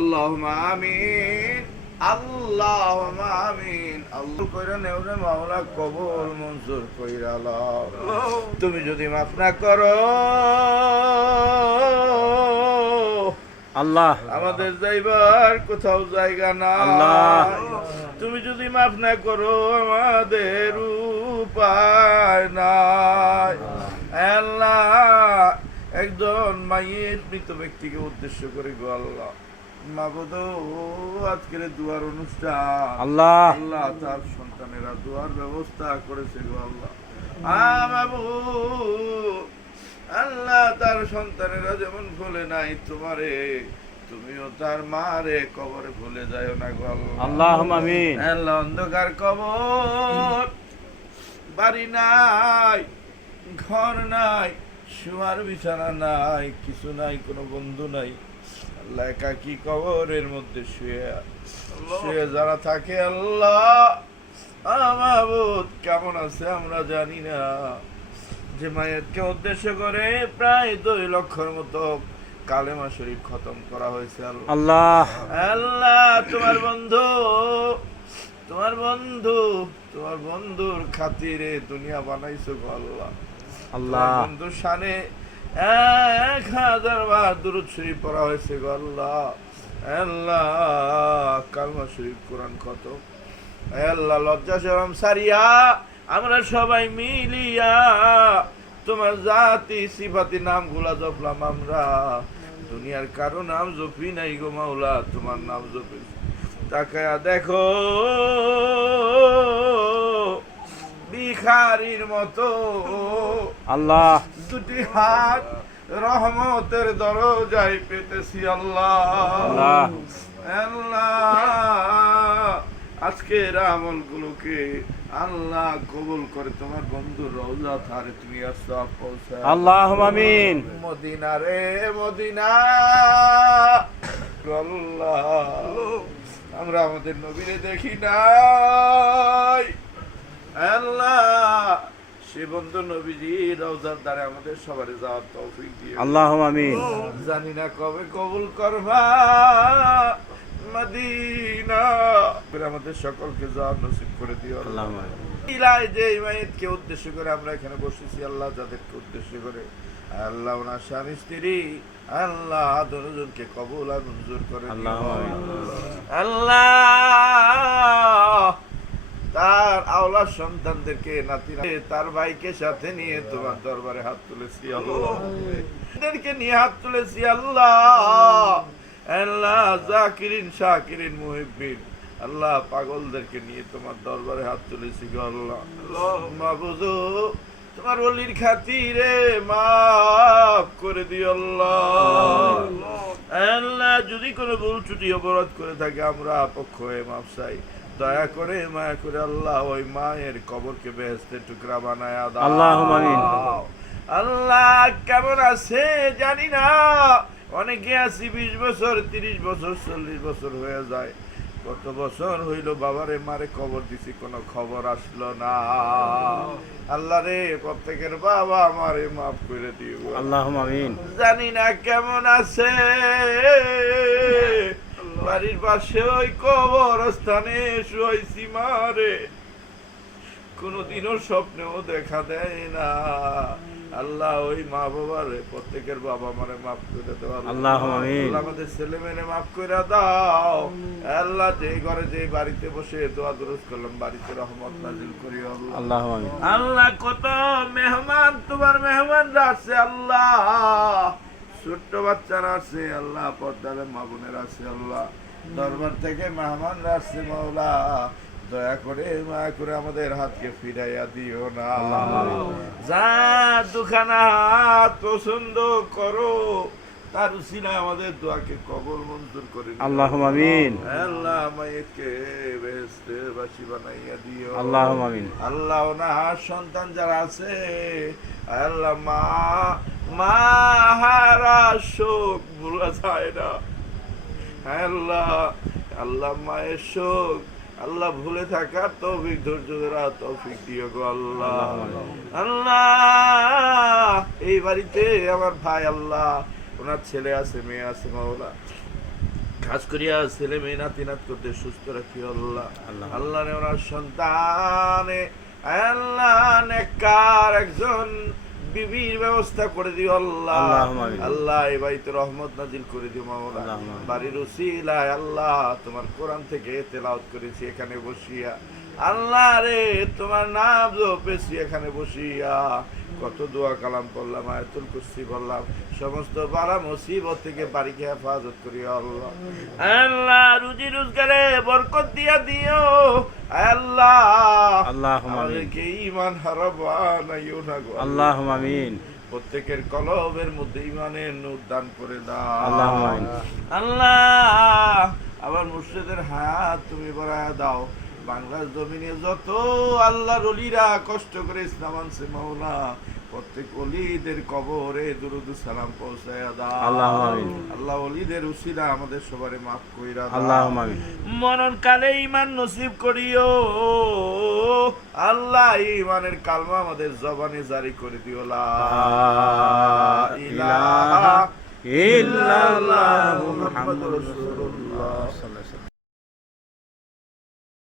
আল্লাহুম্মা আমিন, আল্লাহুম্মা আমিন। আল্লাহ কইরা নেওরে মাওলা কবুল মঞ্জুর কইরা লও। তুমি যদি মাফ না করো আল্লাহ, আমাদের যাইবার কোথাও জায়গা আল্লাহ। নাই। তুমি যদি মাফ না করো আমাদের উপায় নাই। আল্লাহ, একজন মায়ের মৃত ব্যক্তিকে উদ্দেশ্য করে গো আল্লাহ, মাবুদ আজকের দুয়ার অনুষ্ঠান আল্লাহ, আল্লাহ তার সন্তানেরা দুয়ার ব্যবস্থা করেছে গো আল্লাহ। মাবুদ আল্লাহ, তার সন্তানেরা যেমন ভুলে নাই তোমারে, তুমিও তার মারে কবরে ভুলে যাও না গো আল্লাহ। আল্লাহুম্মা আমিন। আল্লাহ, অন্ধকার কবর, বাড়ি নাই, ঘর নাই, শোয়ার বিছানা নাই, কিছু নাই, কোনো বন্ধু নাই। আল্লাহ, একাকী কবরের মধ্যে শুয়ে শুয়ে যারা থাকে আল্লাহ, মাবুদ কেমন আছে আমরা জানি না। যে মায়েরকে উদ্দেশ্য করে প্রায় 2 লক্ষের মতো কালেমা শরীফ খতম করা হয়েছে আল্লাহ, আল্লাহ, তোমার বন্ধু, তোমার বন্ধু, তোমার বন্ধুর খাতিরে দুনিয়া বানাইছো গো আল্লাহ। আল্লাহ, তোমার বন্ধুর শানে 1000 বার দুরূদ শরীফ পড়া হয়েছে গো আল্লাহ। আল্লাহ, কালেমা শরীফ কোরআন খতম। আল্লাহ, লজ্জা শরম সারিয়া আমরা সবাই মিলিয়া তোমার জাতি সিফাতি নামগুলা জপলাম আমরা। দুনিয়ার কারো নাম জপি নাই গো মাওলা, তোমার নাম জপি। তাকায়া দেখো ভিখারির মতো আল্লাহ, দুটি হাত রহমতের দরজায় পেতেছি আল্লাহ। আল্লাহ, আল্লাহ, আজকের আমলগুলোকে আল্লাহ কবুল করে তোমার বন্ধুর রওজা ধারে তুমি সওয়াব পৌঁছাও। আল্লাহুম্মা আমিন। মদিনা রে মদিনা, আল্লাহ, আমরা আমাদের নবীরে দেখি নাই আল্লাহ, সে বন্ধু নবীজি রওজার দ্বারে আমাদের সবারে যাওয়ার তৌফিক দিও। আল্লাহুম্মা আমিন। জানি না কবে কবুল করবা মদিনা, আমাদের সকলকে যাওয়ার নসিব করে দিও আল্লাহ। আল্লাহুম্মা আমিন। ইলাই যে মাইয়াতকে উদ্দেশ্য করে আমরা এখানে বসেছি আল্লাহ, যাদেরকে উদ্দেশ্য করে আল্লাহ ওনার স্বামী স্ত্রী আল্লাহ দুজনকে কবুল আর মঞ্জুর করে দিও আল্লাহুম্মা আমিন। আল্লাহ, তার আওলাদ সন্তানদেরকে নাতিরা তার ভাইকে সাথে নিয়ে তোমার দরবারে হাত তুলেছি আল্লাহ, এদেরকে নিয়ে হাত তুলেছি আল্লাহ। আল্লাহ, জাকিরিন শাকিরিন মুহিব্বিন আল্লাহ, পাগলদেরকে নিয়ে তোমার দরবারে হাত তুলেছি গো আল্লাহ। মাবুদ, তোমার ওলির খাতিরে মাফ করে দিও আল্লাহ। আল্লাহ, যদি কোনো ভুল ত্রুটি অপরাধ করে থাকে আমরা পক্ষ হয়ে মাফ চাই। দয়া করে মায়া করে আল্লাহ ওই মায়ের কবরকে বেহেশতের টুকরা বানায় দাও। আল্লাহুম্মা আমিন। আল্লাহ, কেমন আছে জানি না, অনেকে আছি 20 বছর 30 বছর 40 বছর হয়ে যায়। কত বছর হইল বাবারে মারে কবর দিছি, কোনো খবর আসলো না। আল্লাহ রে, প্রত্যেকের বাবা আমারে মাফ করে দিও আল্লাহুম্মা আমিন। জানি না কেমন আছে, বাড়ির পাশে ওই কবরস্থানে শুয়েছি মারে, কোনদিনও স্বপ্নেও দেখা দেয় না। আল্লাহ, ওই মা বাবারে প্রত্যেকের বাবা মারে মাফ করে দাও আল্লাহুম্মা আমিন। আল্লাহ, আমাদের ছেলে মেয়ে মাফ করে দাও আল্লাহ। যে ঘরে যে বাড়িতে বসে দোয়া দুরূদ করলাম, বাড়িতে রহমত নাজিল করিও আল্লাহ। আল্লাহুম্মা আমিন। আল্লাহ, কত মেহমান তোমার মেহমানরা আছে আল্লাহ, ছোট্ট বাচ্চারা আছে আল্লাহ, পর্দারে মা বোনেরা আছে আল্লাহ, দরবার থেকে মেহমানরা আসছে মাওলা, দয়া করে মায়া করে আমাদের হাতকে ফিরাইয়া দিও না। যা দুখানা হাত পছন্দ করো তার উসিলায় আমাদের দোয়াকে কবুল মঞ্জুর করে দিও। আল্লাহুম্মা আমিন। আল্লাহ, মায়েরকে বেহেশতের বাসী বানাইয়া দিও। আল্লাহুম্মা আমিন। আল্লাহ, ওনার সন্তান যারা আছে আল্লাহ, মা হারা শোক ভুলা যায় না আল্লাহ। আল্লাহ, মায়ের শোক আল্লাহ ভুলে থাকার তৌফিক, ধৈর্য ধরা তৌফিক দিও গো আল্লাহ। আল্লাহ, এই বাড়িতে আমার ভাই আল্লাহ, ওনার ছেলে আছে মেয়ে আছে মাওলা, খাস করিয়া ছেলে মেয়ে নাতি নাত করতে সুস্থ রাখিও আল্লাহ। আল্লাহ। আল্লাহ রে ওনার সন্তানে আল্লাহ নেককার একজন বিবির ব্যবস্থা করে দিও আল্লাহ। আল্লাহুম্মা আমিন। আল্লাহ এই বাড়িতে রহমত নাজিল করে দিও মাওলা। আল্লাহুম্মা আমিন। বাড়ির উসিলায় আল্লাহ তোমার কোরআন থেকে তেলাওয়াত করেছি এখানে বসিয়া, আল্লাহ রে তোমার নাম জপেছি এখানে বসিয়া, কত দোয়া কালাম পড়লাম, আয়াতুল কুরসি পড়লাম, সমস্ত বালা মুসিবত থেকে বাড়িকে হেফাজত করিও আল্লাহ। আল্লাহ রুজি রোজগারে বরকত দিয়া দিও আল্লাহ। আল্লাহুম্মা আমিন। আমাদেরকে ঈমান হারাবা নাইও না গো আল্লাহুম্মা আমিন। প্রত্যেকের কলবের মধ্যে ঈমানের নূর দান করে দাও আল্লাহুম্মা আমিন। আল্লাহ। আবার মুর্শিদের হায়াত তুমি বাড়ায়া দাও। বাংলার জমিনে যত আল্লাহর ওলিরা কষ্ট করে ইসলাম আনছে মাওলা, প্রত্যেক ওলিদের কবরে দুরুদ সালাম পৌঁছায়া দাও আল্লাহুম্মা আমিন। আল্লাহ ওলিদের উসিলা আমাদের সবারে মাফ কইরা দাও আল্লাহুম্মা আমিন। মরণ কালে ঈমান নসিব করিও আল্লাহ। ঈমানের কালমা আমাদের জবানে জারি করে দিও লা ইলাহা ইল্লাল্লাহ মুহাম্মাদুর রাসূলুল্লাহ।